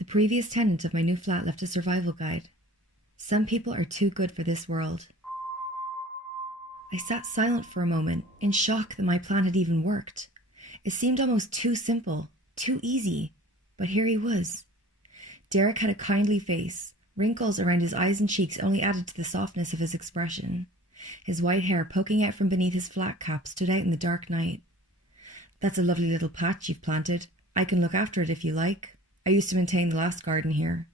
The previous tenant of my new flat left a survival guide. Some people are too good for this world. I sat silent for a moment, in shock that my plan had even worked. It seemed almost too simple, too easy, but here he was. Derek had a kindly face. Wrinkles around his eyes and cheeks only added to the softness of his expression. His white hair poking out from beneath his flat cap stood out in the dark night. "That's a lovely little patch you've planted. I can look after it if you like. I used to maintain the last garden here,"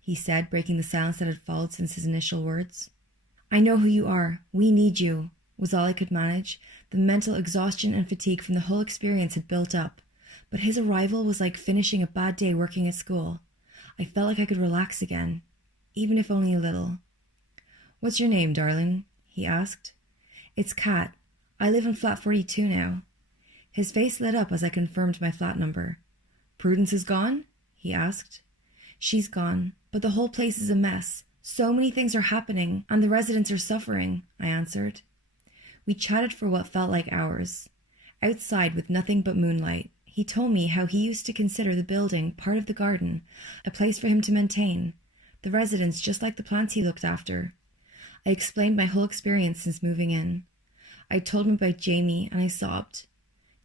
he said, breaking the silence that had followed since his initial words. "I know who you are. We need you," was all I could manage. The mental exhaustion and fatigue from the whole experience had built up, but his arrival was like finishing a bad day working at school. I felt like I could relax again, even if only a little. "What's your name, darling?" he asked. "It's Kat. I live in flat 42 now." His face lit up as I confirmed my flat number. "Prudence is gone?" he asked. "She's gone, but the whole place is a mess. So many things are happening, and the residents are suffering," I answered. We chatted for what felt like hours. Outside, with nothing but moonlight, he told me how he used to consider the building part of the garden, a place for him to maintain, the residents just like the plants he looked after. I explained my whole experience since moving in. I told him about Jamie, and I sobbed.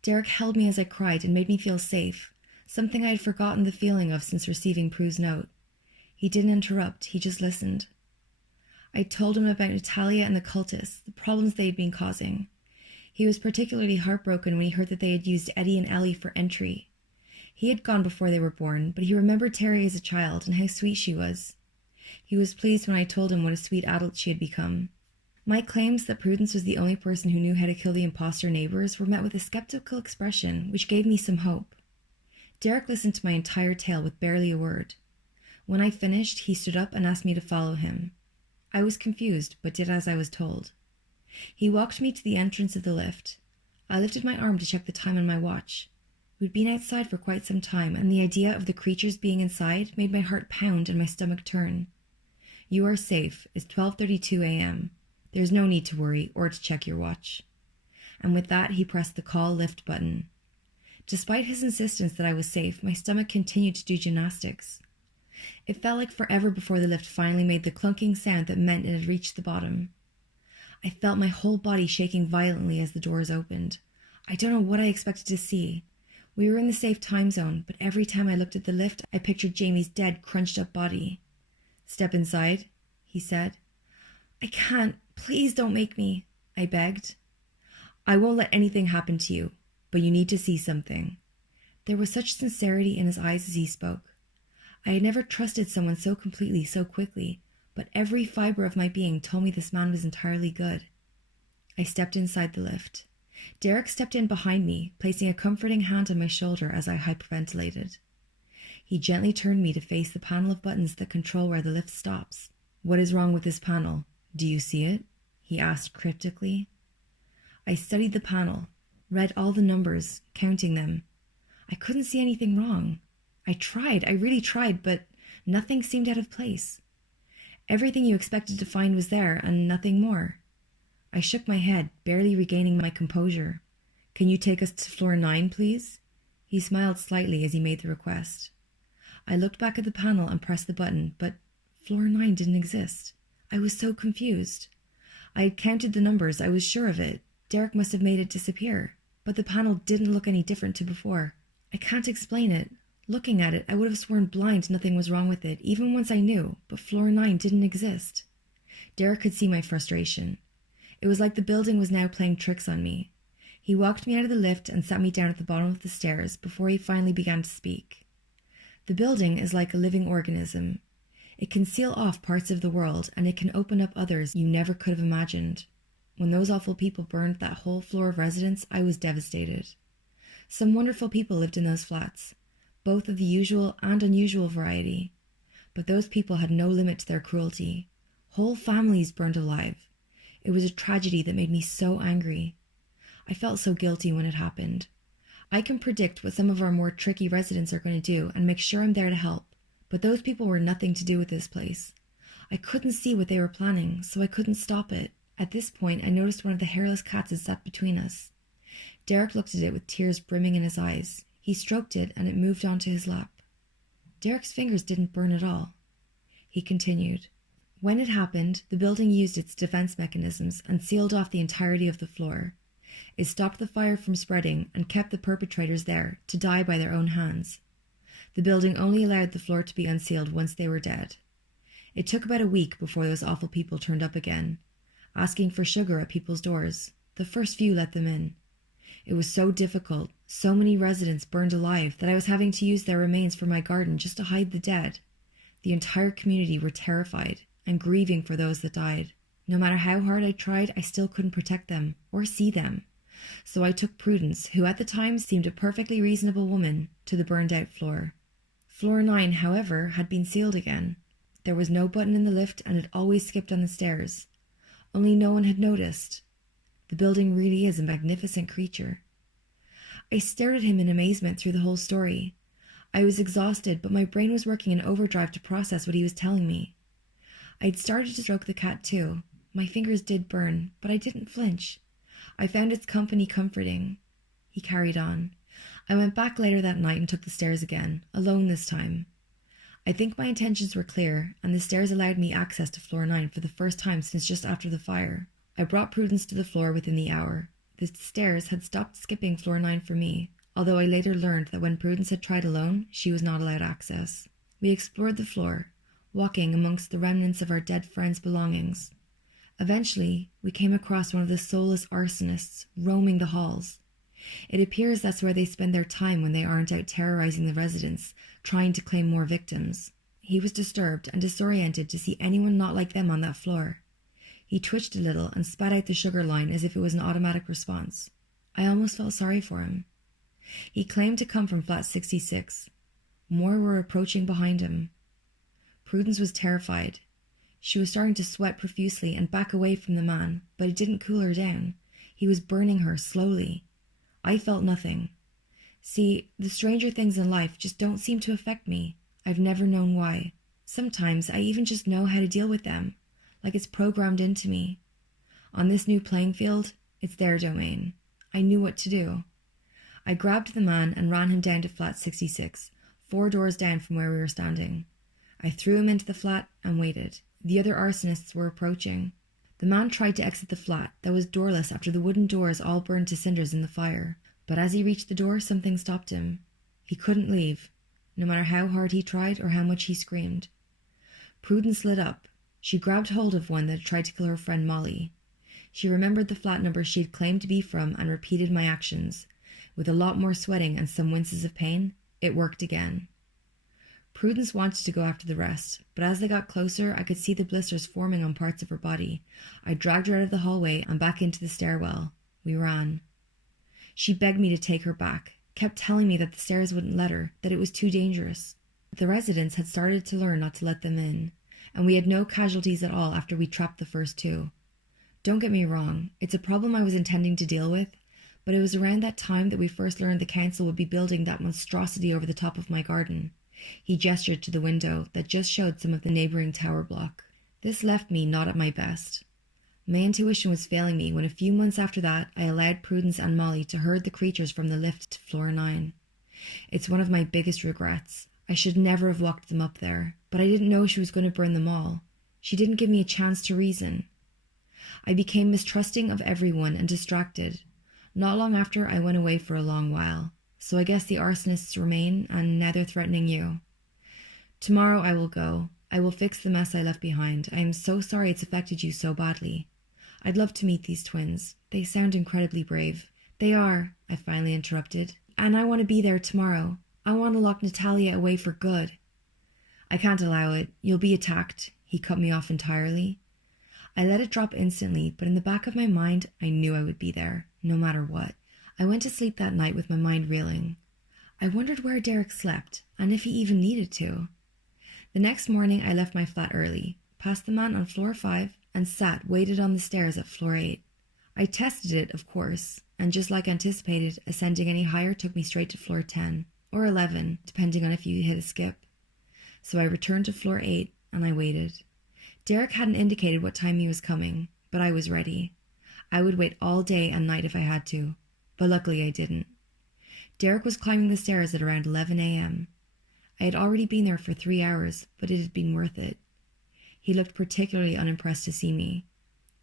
Derek held me as I cried and made me feel safe, something I had forgotten the feeling of since receiving Prue's note. He didn't interrupt, he just listened. I told him about Natalia and the cultists, the problems they had been causing. He was particularly heartbroken when he heard that they had used Eddie and Ellie for entry. He had gone before they were born, but he remembered Terry as a child and how sweet she was. He was pleased when I told him what a sweet adult she had become. My claims that Prudence was the only person who knew how to kill the imposter neighbors were met with a skeptical expression, which gave me some hope. Derek listened to my entire tale with barely a word. When I finished, he stood up and asked me to follow him. I was confused, but did as I was told. He walked me to the entrance of the lift. I lifted my arm to check the time on my watch. We'd been outside for quite some time, and the idea of the creatures being inside made my heart pound and my stomach turn. "You are safe. It's 12:32 a.m. There's no need to worry or to check your watch." And with that, he pressed the call lift button. Despite his insistence that I was safe, my stomach continued to do gymnastics. It felt like forever before the lift finally made the clunking sound that meant it had reached the bottom. I felt my whole body shaking violently as the doors opened. I don't know what I expected to see. We were in the safe time zone, but every time I looked at the lift, I pictured Jamie's dead, crunched-up body. "Step inside," he said. "I can't. Please don't make me," I begged. "I won't let anything happen to you, but you need to see something." There was such sincerity in his eyes as he spoke. I had never trusted someone so completely, so quickly, but every fiber of my being told me this man was entirely good. I stepped inside the lift. Derek stepped in behind me, placing a comforting hand on my shoulder as I hyperventilated. He gently turned me to face the panel of buttons that control where the lift stops. "What is wrong with this panel? Do you see it?" he asked cryptically. I studied the panel, read all the numbers, counting them. I couldn't see anything wrong. I really tried, but nothing seemed out of place. Everything you expected to find was there, and nothing more. I shook my head, barely regaining my composure. "Can you take us to floor 9, please?" He smiled slightly as he made the request. I looked back at the panel and pressed the button, but floor 9 didn't exist. I was so confused. I had counted the numbers, I was sure of it. Derek must have made it disappear, but the panel didn't look any different to before. I can't explain it. Looking at it, I would have sworn blind nothing was wrong with it, even once I knew, but floor 9 didn't exist. Derek could see my frustration. It was like the building was now playing tricks on me. He walked me out of the lift and sat me down at the bottom of the stairs before he finally began to speak. "The building is like a living organism. It can seal off parts of the world, and it can open up others you never could have imagined. When those awful people burned that whole floor of residence, I was devastated. Some wonderful people lived in those flats, both of the usual and unusual variety. But those people had no limit to their cruelty. Whole families burned alive. It was a tragedy that made me so angry. I felt so guilty when it happened. I can predict what some of our more tricky residents are going to do and make sure I'm there to help, but those people were nothing to do with this place. I couldn't see what they were planning, so I couldn't stop it. At this point, I noticed one of the hairless cats had sat between us. Derek looked at it with tears brimming in his eyes. He stroked it, and it moved onto his lap. Derek's fingers didn't burn at all. He continued. When it happened, the building used its defense mechanisms and sealed off the entirety of the floor. It stopped the fire from spreading and kept the perpetrators there to die by their own hands. The building only allowed the floor to be unsealed once they were dead. It took about a week before those awful people turned up again, asking for sugar at people's doors. The first few let them in. It was so difficult, so many residents burned alive, that I was having to use their remains for my garden just to hide the dead. The entire community were terrified and grieving for those that died. No matter how hard I tried, I still couldn't protect them or see them. So I took Prudence, who at the time seemed a perfectly reasonable woman, to the burned-out floor. Floor 9, however, had been sealed again. There was no button in the lift and it always skipped on the stairs. Only no one had noticed. The building really is a magnificent creature. I stared at him in amazement through the whole story. I was exhausted, but my brain was working in overdrive to process what he was telling me. I'd started to stroke the cat too. My fingers did burn, but I didn't flinch. I found its company comforting. He carried on. I went back later that night and took the stairs again, alone this time. I think my intentions were clear, and the stairs allowed me access to floor 9 for the first time since just after the fire. I brought Prudence to the floor within the hour. The stairs had stopped skipping floor 9 for me, although I later learned that when Prudence had tried alone, she was not allowed access. We explored the floor, walking amongst the remnants of our dead friends' belongings. Eventually, we came across one of the soulless arsonists roaming the halls. It appears that's where they spend their time when they aren't out terrorizing the residents, trying to claim more victims. He was disturbed and disoriented to see anyone not like them on that floor. He twitched a little and spat out the sugar line as if it was an automatic response. I almost felt sorry for him. He claimed to come from flat 66. More were approaching behind him. Prudence was terrified. She was starting to sweat profusely and back away from the man, but it didn't cool her down. He was burning her slowly. I felt nothing. See, the stranger things in life just don't seem to affect me. I've never known why. Sometimes I even just know how to deal with them, like it's programmed into me. On this new playing field, it's their domain. I knew what to do. I grabbed the man and ran him down to flat 66, 4 doors down from where we were standing. I threw him into the flat and waited. The other arsonists were approaching. The man tried to exit the flat that was doorless after the wooden doors all burned to cinders in the fire. But as he reached the door, something stopped him. He couldn't leave, no matter how hard he tried or how much he screamed. Prudence lit up. She grabbed hold of one that had tried to kill her friend Molly. She remembered the flat number she had claimed to be from and repeated my actions. With a lot more sweating and some winces of pain, it worked again. Prudence wanted to go after the rest, but as they got closer, I could see the blisters forming on parts of her body. I dragged her out of the hallway and back into the stairwell. We ran. She begged me to take her back, kept telling me that the stairs wouldn't let her, that it was too dangerous. The residents had started to learn not to let them in, and we had no casualties at all after we trapped the first 2. Don't get me wrong, it's a problem I was intending to deal with, but it was around that time that we first learned the council would be building that monstrosity over the top of my garden. He gestured to the window that just showed some of the neighbouring tower block. This left me not at my best. My intuition was failing me when a few months after that I allowed Prudence and Molly to herd the creatures from the lift to floor 9. It's one of my biggest regrets. I should never have locked them up there, but I didn't know she was going to burn them all. She didn't give me a chance to reason. I became mistrusting of everyone and distracted. Not long after, I went away for a long while. So I guess the arsonists remain, and now they're threatening you. Tomorrow I will go. I will fix the mess I left behind. I am so sorry it's affected you so badly. I'd love to meet these twins. They sound incredibly brave. They are, I finally interrupted. And I want to be there tomorrow. I want to lock Natalia away for good. I can't allow it. You'll be attacked. He cut me off entirely. I let it drop instantly, but in the back of my mind, I knew I would be there, no matter what. I went to sleep that night with my mind reeling. I wondered where Derek slept, and if he even needed to. The next morning I left my flat early, passed the man on floor 5, and waited on the stairs at floor 8. I tested it, of course, and just like anticipated, ascending any higher took me straight to floor 10, or 11, depending on if you hit a skip. So I returned to floor 8, and I waited. Derek hadn't indicated what time he was coming, but I was ready. I would wait all day and night if I had to. But luckily I didn't. Derek was climbing the stairs at around 11 a.m. I had already been there for 3 hours, but it had been worth it. He looked particularly unimpressed to see me.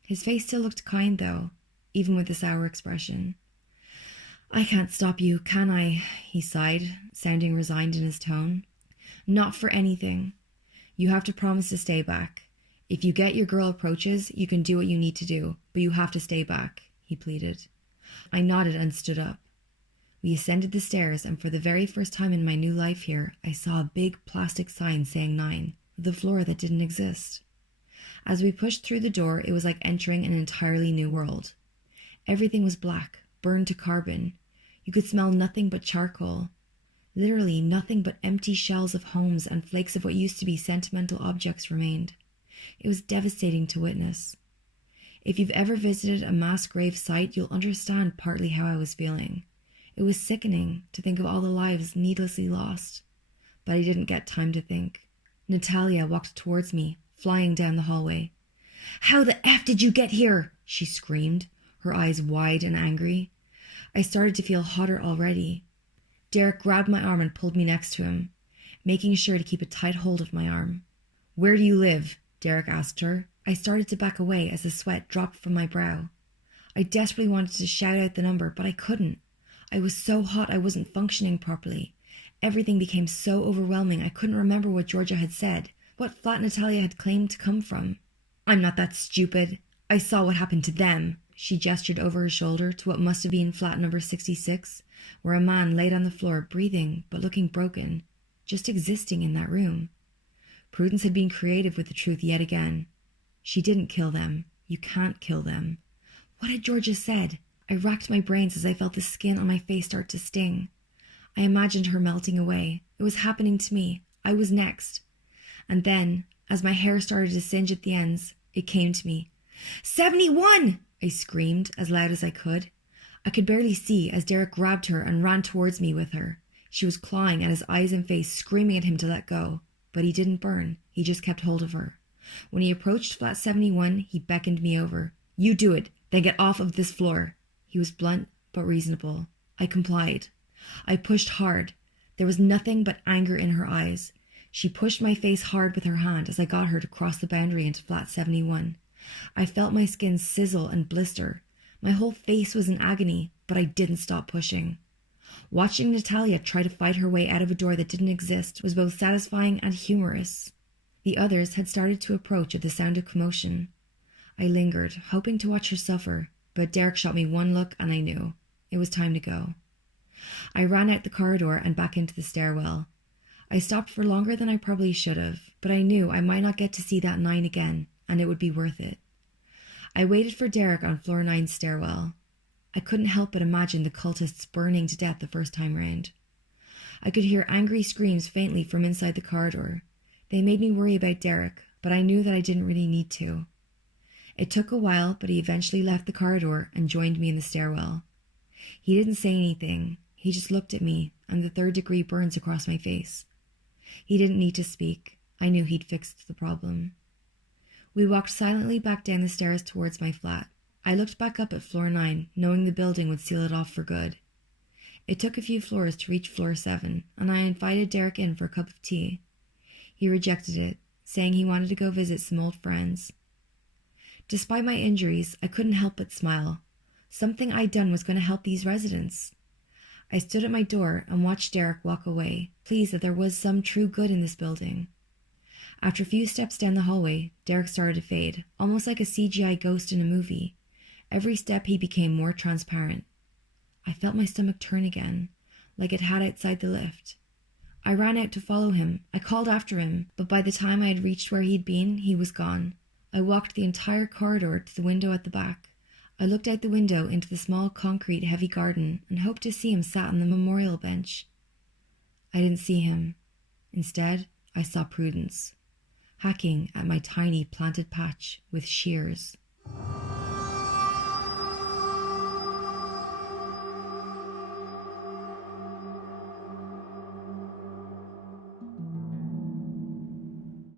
His face still looked kind, though, even with the sour expression. "I can't stop you, can I?" he sighed, sounding resigned in his tone. "Not for anything. You have to promise to stay back. If you get your girl approaches, you can do what you need to do, but you have to stay back," he pleaded. I nodded and stood up. We ascended the stairs, and for the very first time in my new life here, I saw a big plastic sign saying 9, the floor that didn't exist. As we pushed through the door, it was like entering an entirely new world. Everything was black, burned to carbon. You could smell nothing but charcoal. Literally nothing but empty shells of homes and flakes of what used to be sentimental objects remained. It was devastating to witness. If you've ever visited a mass grave site, you'll understand partly how I was feeling. It was sickening to think of all the lives needlessly lost. But I didn't get time to think. Natalia walked towards me, flying down the hallway. "How the F did you get here?" she screamed, her eyes wide and angry. I started to feel hotter already. Derek grabbed my arm and pulled me next to him, making sure to keep a tight hold of my arm. "Where do you live?" Derek asked her. I started to back away as the sweat dropped from my brow. I desperately wanted to shout out the number, but I couldn't. I was so hot I wasn't functioning properly. Everything became so overwhelming I couldn't remember what Georgia had said, what flat Natalia had claimed to come from. "I'm not that stupid. I saw what happened to them." She gestured over her shoulder to what must have been flat number 66, where a man laid on the floor, breathing but looking broken, just existing in that room. Prudence had been creative with the truth yet again. She didn't kill them. You can't kill them. What had Georgia said? I racked my brains as I felt the skin on my face start to sting. I imagined her melting away. It was happening to me. I was next. And then, as my hair started to singe at the ends, it came to me. 71! I screamed as loud as I could. I could barely see as Derek grabbed her and ran towards me with her. She was clawing at his eyes and face, screaming at him to let go. But he didn't burn. He just kept hold of her. When he approached flat 71, he beckoned me over. "You do it, then get off of this floor." He was blunt but reasonable. I complied. I pushed hard. There was nothing but anger in her eyes. She pushed my face hard with her hand as I got her to cross the boundary into flat 71. I felt my skin sizzle and blister. My whole face was in agony, but I didn't stop pushing. Watching Natalia try to fight her way out of a door that didn't exist was both satisfying and humorous. The others had started to approach at the sound of commotion. I lingered, hoping to watch her suffer, but Derek shot me one look and I knew. It was time to go. I ran out the corridor and back into the stairwell. I stopped for longer than I probably should have, but I knew I might not get to see that 9 again, and it would be worth it. I waited for Derek on floor 9's stairwell. I couldn't help but imagine the cultists burning to death the first time round. I could hear angry screams faintly from inside the corridor. They made me worry about Derek, but I knew that I didn't really need to. It took a while, but he eventually left the corridor and joined me in the stairwell. He didn't say anything. He just looked at me, and the 3rd-degree burns across my face. He didn't need to speak. I knew he'd fixed the problem. We walked silently back down the stairs towards my flat. I looked back up at floor 9, knowing the building would seal it off for good. It took a few floors to reach floor 7, and I invited Derek in for a cup of tea. He rejected it, saying he wanted to go visit some old friends. Despite my injuries, I couldn't help but smile. Something I'd done was going to help these residents. I stood at my door and watched Derek walk away, pleased that there was some true good in this building. After a few steps down the hallway, Derek started to fade, almost like a CGI ghost in a movie. Every step he became more transparent. I felt my stomach turn again, like it had outside the lift. I ran out to follow him. I called after him, but by the time I had reached where he'd been, he was gone. I walked the entire corridor to the window at the back. I looked out the window into the small concrete heavy garden and hoped to see him sat on the memorial bench. I didn't see him. Instead, I saw Prudence, hacking at my tiny planted patch with shears.